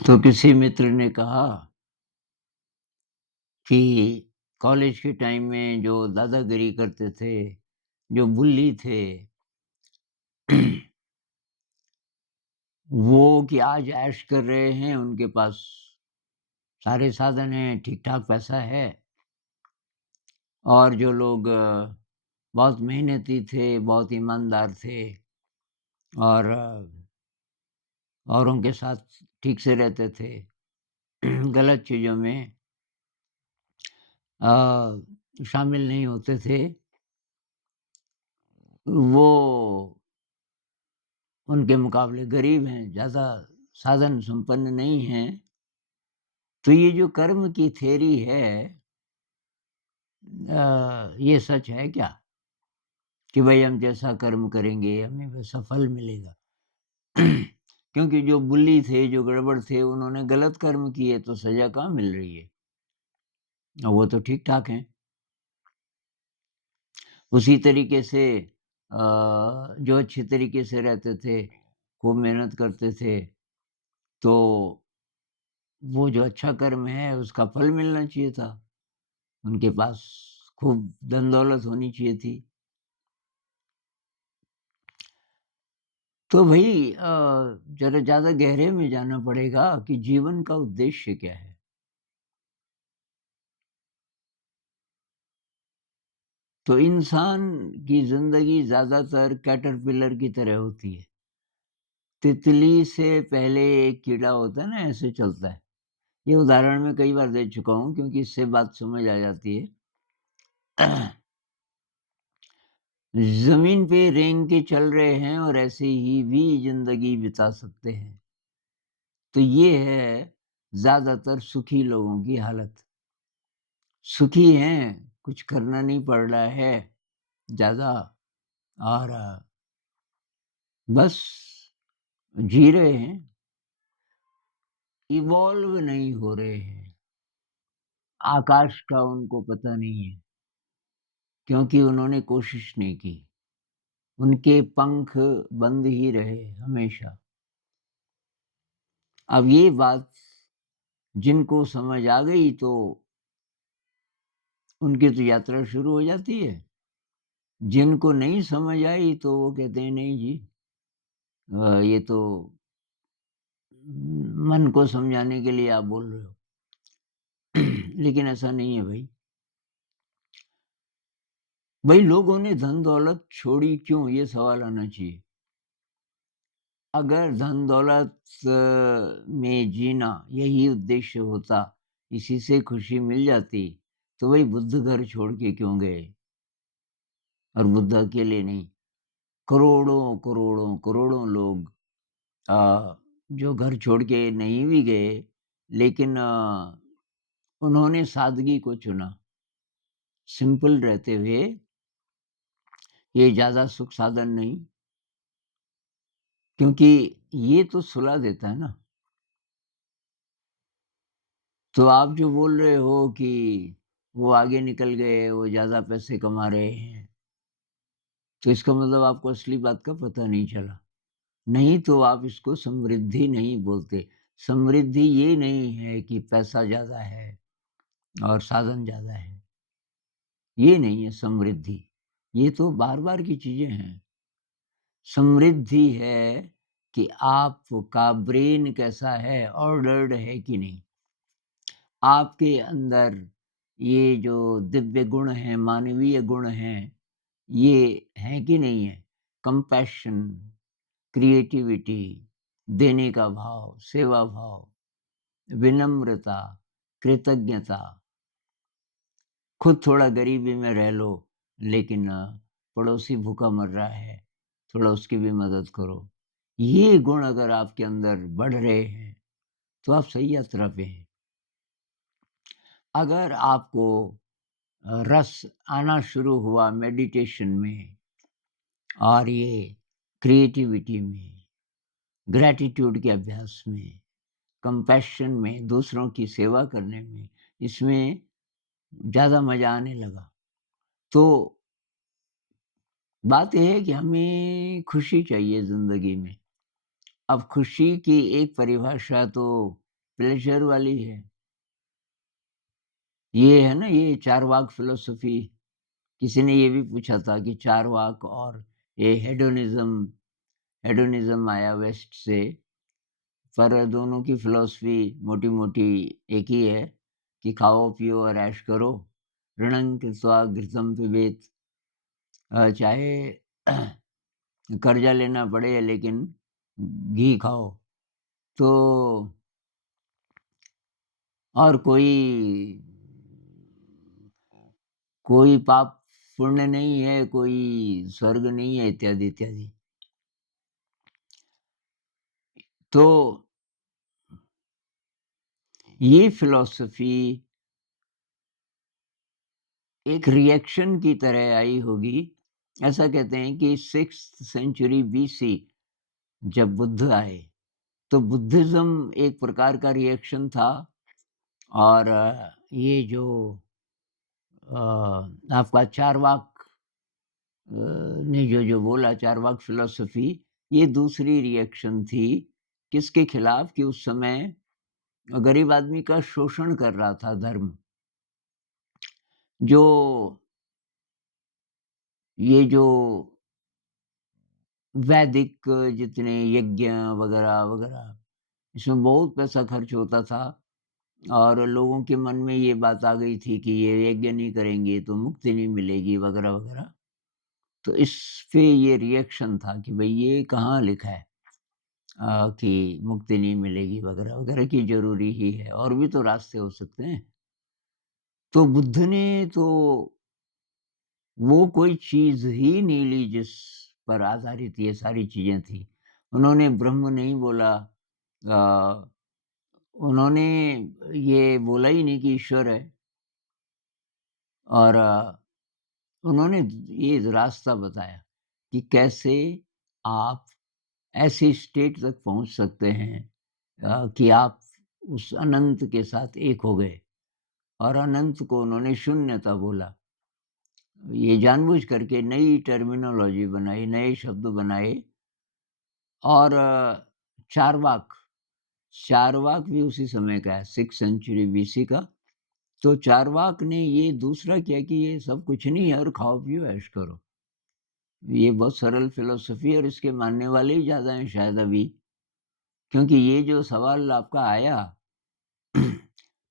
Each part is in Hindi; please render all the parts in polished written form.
तो किसी मित्र ने कहा कि कॉलेज के टाइम में जो दादागिरी करते थे, जो बुल्ली थे, वो कि आज ऐश कर रहे हैं, उनके पास सारे साधन हैं, ठीक-ठाक पैसा है और जो लोग बहुत मेहनती थे, बहुत ईमानदार थे और औरों के साथ ठीक से रहते थे, गलत चीज़ों में शामिल नहीं होते थे, वो उनके मुकाबले गरीब हैं, ज़्यादा साधन संपन्न नहीं हैं। तो ये जो कर्म की थ्योरी है ये सच है क्या? कि भई हम जैसा कर्म करेंगे, हमें वैसा फल मिलेगा। क्योंकि जो बुल्ली थे, जो गड़बड़ थे, उन्होंने गलत कर्म किए तो सज़ा कहाँ मिल रही है? वो तो ठीक-ठाक हैं। उसी तरीके से जो अच्छे तरीके से रहते थे, खूब मेहनत करते थे, तो वो जो अच्छा कर्म है, उसका फल मिलना चाहिए था। उनके पास खूब धन-दौलत होनी चाहिए थी। तो भई ज़रा ज़्यादा गहरे में जाना पड़ेगा कि जीवन का उद्देश्य क्या है? तो इंसान की ज़िंदगी ज़्यादातर कैटरपिलर की तरह होती है। तितली से पहले एक कीड़ा होता है ना, ऐसे चलता है। ये उदाहरण मैं कई बार दे चुका हूँ क्योंकि इससे बात समझ आ जाती है। ज़मीन पे रेंग के चल रहे हैं और ऐसे ही भी ज़िंदगी बिता सकते हैं। तो ये है ज़्यादातर सुखी लोगों की हालत। सुखी हैं, कुछ करना नहीं पड़ रहा है ज़्यादा और बस जी रहे हैं, इवॉल्व नहीं हो रहे हैं। आकाश का उनको पता नहीं है, क्योंकि उन्होंने कोशिश नहीं की। उनके पंख बंद ही रहे हमेशा। अब ये बात जिनको समझ आ गई तो उनकी तो यात्रा शुरू हो जाती है। जिनको नहीं समझ आई तो वो कहते हैं नहीं जी ये तो मन को समझाने के लिए आप बोल रहे हो। लेकिन ऐसा नहीं है भई। भई लोगों ने धन-दौलत छोड़ी क्यों? ये सवाल आना चाहिए। अगर धन-दौलत में जीना यही उद्देश्य होता, इसी से खुशी मिल जाती, तो भई बुद्ध घर छोड़ के क्यों गए? और बुद्ध अकेले नहीं, करोड़ों, करोड़ों, करोड़ों लोग जो घर छोड़ के नहीं भी गए, लेकिन उन्होंने सादगी को चुना। सिंपल रहते हुए, ये ज़्यादा सुख साधन नहीं, क्योंकि ये तो सुला देता है ना। तो आप जो बोल रहे हो कि वो आगे निकल गए, वो ज़्यादा पैसे कमा रहे हैं, तो इसका मतलब आपको असली बात का पता नहीं चला। नहीं तो आप इसको समृद्धि नहीं बोलते। समृद्धि ये नहीं है कि पैसा ज़्यादा है और साधन ज़्यादा है। ये नहीं है समृद्धि। ये तो बार-बार की चीज़ें हैं। समृद्धि है कि आपका ब्रेन कैसा है, ऑर्डर्ड है कि नहीं। आपके अंदर ये जो दिव्य गुण हैं, मानवीय गुण हैं, ये हैं कि नहीं है? कंपैशन, क्रिएटिविटी, देने का भाव, सेवा भाव, विनम्रता, कृतज्ञता, खुद थोड़ा गरीबी में रह लो, लेकिन पड़ोसी भूखा मर रहा है, थोड़ा उसकी भी मदद करो। ये गुण अगर आपके अंदर बढ़ रहे हैं, तो आप सही यात्रा पे हैं। अगर आपको रस आना शुरू हुआ मेडिटेशन में और ये क्रिएटिविटी में, ग्रैटिट्यूड के अभ्यास में, कंपैशन में, दूसरों की सेवा करने में, इसमें ज़्यादा मज़ा आने लगा। तो बात ये है कि हमें खुशी चाहिए ज़िंदगी में। अब खुशी की एक परिभाषा तो प्लेज़र वाली है। ये है ना, ये चारवाक फ़िलॉसफ़ी, किसी ने ये भी पूछा था कि चारवाक और ये हेडोनिज़्म आया वेस्ट से, पर दोनों की फ़िलॉसफ़ी मोटी-मोटी एक ही है कि खाओ, पियो और ऐश करो। ऋणं कृत्वा घृतं पिबेत। चाहे कर्ज़ा लेना पड़े लेकिन घी खाओ। तो और कोई पाप पुण्य नहीं है, कोई स्वर्ग नहीं है, इत्यादि, इत्यादि। तो ये फ़िलॉसफ़ी एक रिएक्शन की तरह आई होगी। ऐसा कहते हैं कि 6th सेंचुरी बीसी जब बुद्ध आए, तो बुद्धिज़्म एक प्रकार का रिएक्शन था और ये जो आपका चारवाक ने जो बोला, चारवाक फ़िलॉसफ़ी, ये दूसरी रिएक्शन थी। किसके खिलाफ? कि उस समय गरीब आदमी का शोषण कर रहा था धर्म। जो ये जो वैदिक जितने यज्ञ वगैरह-वगैरह, इसमें बहुत पैसा खर्च होता था और लोगों के मन में ये बात आ गई थी कि ये यज्ञ नहीं करेंगे तो मुक्ति नहीं मिलेगी वगैरह-वगैरह। तो इस पे ये रिएक्शन था कि भई ये कहाँ लिखा है कि मुक्ति नहीं मिलेगी वगैरह-वगैरह कि ज़रूरी ही है और भी तो रास्ते हो सकते हैं। तो बुद्ध ने तो वो कोई चीज़ ही नहीं ली जिस पर आधारित ये सारी चीज़ें थी। उन्होंने ब्रह्म नहीं बोला, उन्होंने ये बोला ही नहीं कि ईश्वर है और उन्होंने ये रास्ता बताया कि कैसे आप ऐसी स्टेट तक पहुँच सकते हैं कि आप उस अनंत के साथ एक हो गए और अनंत को उन्होंने शून्यता बोला। ये जानबूझ करके नई टर्मिनोलॉजी बनाई, नए शब्द बनाए और चारवाक, चारवाक भी उसी समय का है, 6th सेंचुरी बीसी का। तो चारवाक ने ये दूसरा किया कि ये सब कुछ नहीं है और खाओ-पियो ऐश करो। ये बहुत सरल फ़िलॉसफ़ी है और इसके मानने वाले ही ज़्यादा हैं शायद अभी, क्योंकि ये जो सवाल आपका आया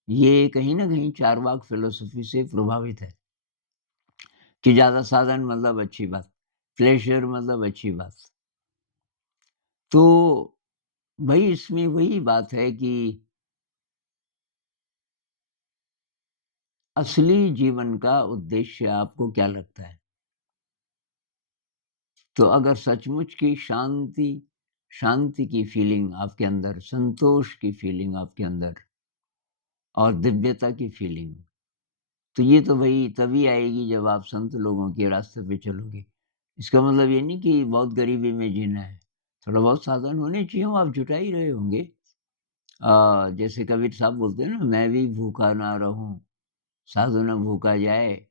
ये कहीं न कहीं चारवाक फ़िलॉसफ़ी से प्रभावित है कि ज़्यादा साधन मतलब अच्छी बात, प्लेज़र मतलब अच्छी बात। तो भई इसमें वही बात है कि असली जीवन का उद्देश्य आपको क्या लगता है? तो अगर सचमुच की शांति की फ़ीलिंग आपके अंदर, संतोष की फ़ीलिंग आपके अंदर और दिव्यता की फ़ीलिंग, तो ये तो भई तभी आएगी जब आप संत लोगों के रास्ते पे चलोगे। इसका मतलब ये नहीं कि बहुत गरीबी में जीना है, थोड़ा बहुत साधन होने चाहिए, वो आप जुटा ही रहे होंगे। जैसे कबीर साहब बोलते हैं ना, मैं भी भूखा ना रहूँ, साधु न भूखा जाए,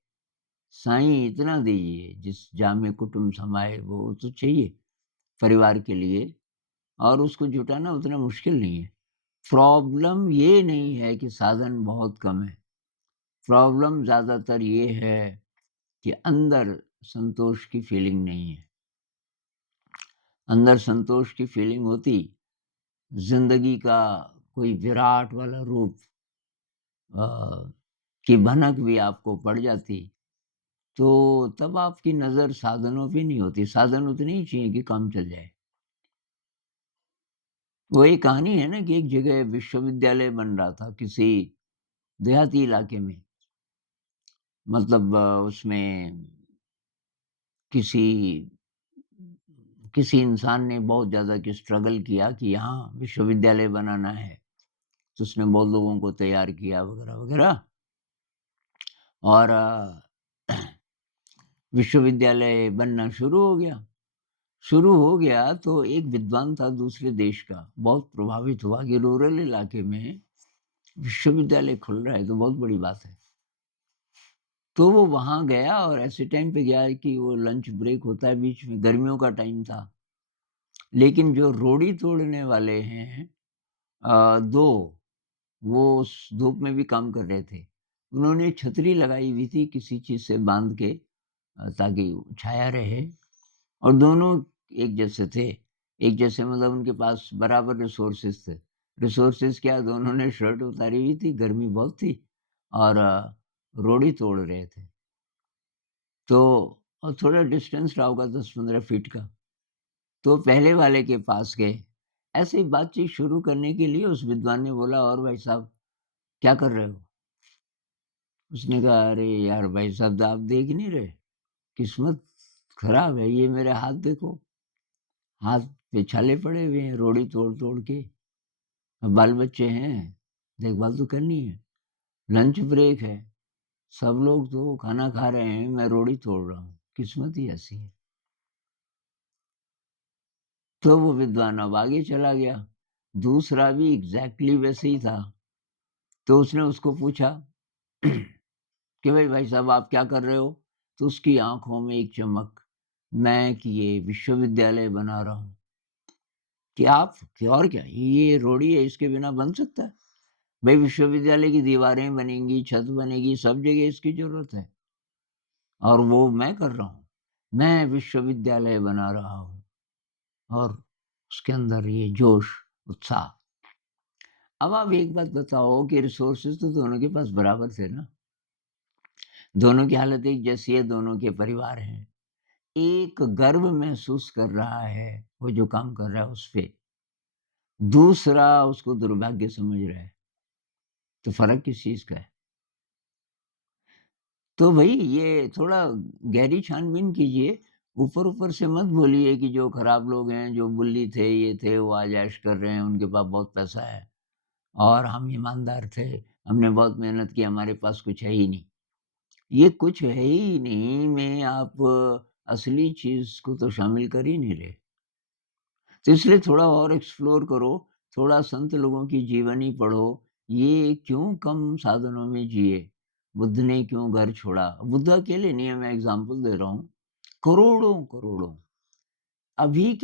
साईं इतना दीजिए जिस जामे कुटुम्ब समाए, वो तो चाहिए परिवार के लिए और उसको जुटाना उतना मुश्किल नहीं है। प्रॉब्लम ये नहीं है कि साधन बहुत कम है, प्रॉब्लम ज़्यादातर ये है कि अंदर संतोष की फीलिंग नहीं है। अंदर संतोष की फीलिंग होती, ज़िंदगी का कोई विराट वाला रूप अ, की भनक भी आपको पड़ जाती, तो तब आपकी नज़र साधनों पे नहीं होती, साधन उतने ही चाहिए कि काम चल जाए। वही कहानी है ना कि एक जगह विश्वविद्यालय बन रहा था किसी देहाती इलाके में, मतलब उसमें किसी किसी इंसान ने बहुत ज़्यादा कि स्ट्रगल किया कि यहाँ विश्वविद्यालय बनाना है, तो उसने बहुत लोगों को तैयार किया वगैरह-वगैरह और विश्वविद्यालय बनना शुरू हो गया। शुरू हो गया तो एक विद्वान था दूसरे देश का, बहुत प्रभावित हुआ कि रूरल इलाके में विश्वविद्यालय खुल रहा है तो बहुत बड़ी बात है। तो वो वहाँ गया और ऐसे टाइम पे गया कि वो लंच ब्रेक होता है बीच में, गर्मियों का टाइम था। लेकिन जो रोड़ी तोड़ने वाले हैं 2 वो उस धूप में भी काम कर रहे थे। उन्होंने छतरी लगाई हुई थी किसी चीज़ से बाँध के ताकि छाया रहे और दोनों एक जैसे थे। एक जैसे मतलब उनके पास बराबर रिसोर्सेज़ थे। रिसोर्सेज़ क्या दोनों ने शर्ट उतारी हुई थी, गर्मी बहुत थी और रोड़ी तोड़ रहे थे। तो और थोड़ा डिस्टेंस रहा होगा 10-15 फीट का। तो पहले वाले के पास गए। ऐसे ही बातचीत शुरू करने के लिए उस विद्वान ने बोला, "और भाई साहब क्या कर रहे हो?" उसने कहा, "अरे यार भाई साहब आप देख नहीं रहे? किस्मत खराब है, ये मेरे हाथ देखो, हाथ पे छाले पड़े हुए हैं रोड़ी तोड़-तोड़ के। अब बाल-बच्चे हैं, देखभाल तो करनी है। लंच ब्रेक है, सब लोग तो खाना खा रहे हैं, मैं रोड़ी तोड़ रहा हूँ। किस्मत ही ऐसी है।" तो वो विद्वान अब आगे चला गया। दूसरा भी एग्ज़ैक्टली वैसे ही था। तो उसने उसको पूछा कि भाई साहब आप क्या कर रहे हो? तो उसकी आँखों में एक चमक, मैं कि ये विश्वविद्यालय बना रहा हूँ। कि आप कि और क्या? ये रोड़ी है इसके बिना बन सकता है? भई विश्वविद्यालय की दीवारें बनेंगी, छत बनेगी, सब जगह इसकी ज़रूरत है और वो मैं कर रहा हूँ। मैं विश्वविद्यालय बना रहा हूँ और उसके अंदर ये जोश, उत्साह। अब आप एक बात बताओ कि रिसोर्सेज़ तो दोनों के पास बराबर थे ना? दोनों की हालत एक जैसी है, दोनों के परिवार हैं। एक गर्व महसूस कर रहा है, वो जो काम कर रहा है उस पे, दूसरा उसको दुर्भाग्य समझ रहा है, तो फ़र्क किस चीज़ का है? तो भई ये थोड़ा गहरी छानबीन कीजिए, ऊपर-ऊपर से मत बोलिए कि जो खराब लोग हैं, जो बुल्ली थे, ये थे, वो आज ऐश कर रहे हैं, उनके पास बहुत पैसा है और हम ईमानदार थे, हमने बहुत मेहनत की, हमारे पास कुछ है ही नहीं। ये कुछ है ही नहीं में आप असली चीज़ को तो शामिल कर ही नहीं रहे। तो इसलिए थोड़ा और एक्सप्लोर करो, थोड़ा संत लोगों की जीवनी पढ़ो, ये क्यों कम साधनों में जिए, बुद्ध ने क्यों घर छोड़ा। बुद्ध अकेले नहीं है, मैं एग्ज़ाम्पल दे रहा हूँ, करोड़ों-करोड़ों अभी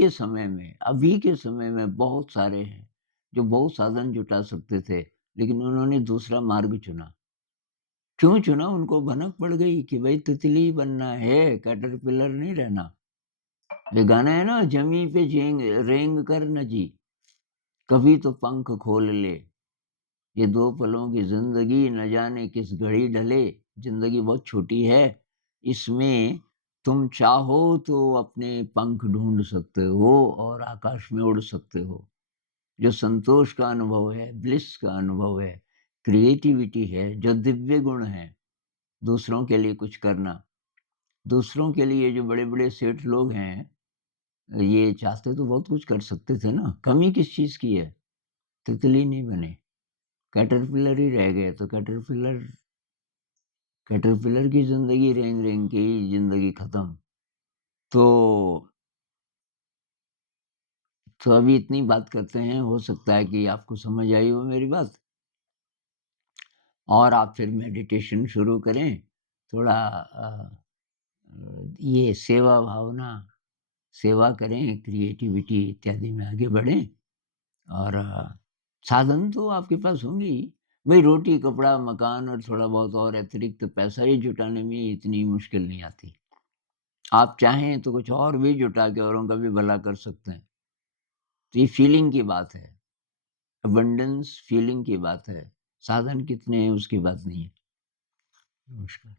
के समय में बहुत सारे हैं, जो बहुत साधन जुटा सकते थे, लेकिन उन्होंने दूसरा मार्ग चुना। क्यों चुना? उनको भनक पड़ गई कि भई तितली बनना है, कैटरपिलर नहीं रहना। ये गाना है ना, "ज़मीं पे रेंग कर न जी, कभी तो पंख खोल ले। ये 2 पलों की ज़िंदगी न जाने किस घड़ी ढले। ज़िंदगी बहुत छोटी है, इसमें तुम चाहो तो अपने पंख ढूँढ सकते हो और आकाश में उड़ सकते हो। जो संतोष का अनुभव है, ब्लिस का अनुभव है, क्रिएटिविटी है, जो दिव्य गुण है, दूसरों के लिए कुछ करना। दूसरों के लिए जो बड़े-बड़े सेठ लोग हैं, ये चाहते तो बहुत कुछ कर सकते थे ना, कमी किस चीज़ की है? तितली नहीं बने, कैटरपिलर ही रह गए, तो कैटरपिलर की ज़िंदगी रेंग-रेंग के ही ज़िंदगी खत्म। तो तो अभी इतनी बात करते हैं, हो सकता है कि आपको समझ आई हो मेरी बात और आप फिर मेडिटेशन शुरू करें। थोड़ा ये सेवा भावना, सेवा करें, क्रिएटिविटी इत्यादि में आगे बढ़ें और साधन तो आपके पास होंगे ही। भई रोटी, कपड़ा, मकान और थोड़ा बहुत और अतिरिक्त पैसा ही जुटाने में इतनी मुश्किल नहीं आती। आप चाहें तो कुछ और भी जुटा के औरों का भी भला कर सकते हैं। तो ये फीलिंग की बात है। अबंडेंस फीलिंग की बात है। साधन कितने हैं उसकी बात नहीं है। नमस्कार।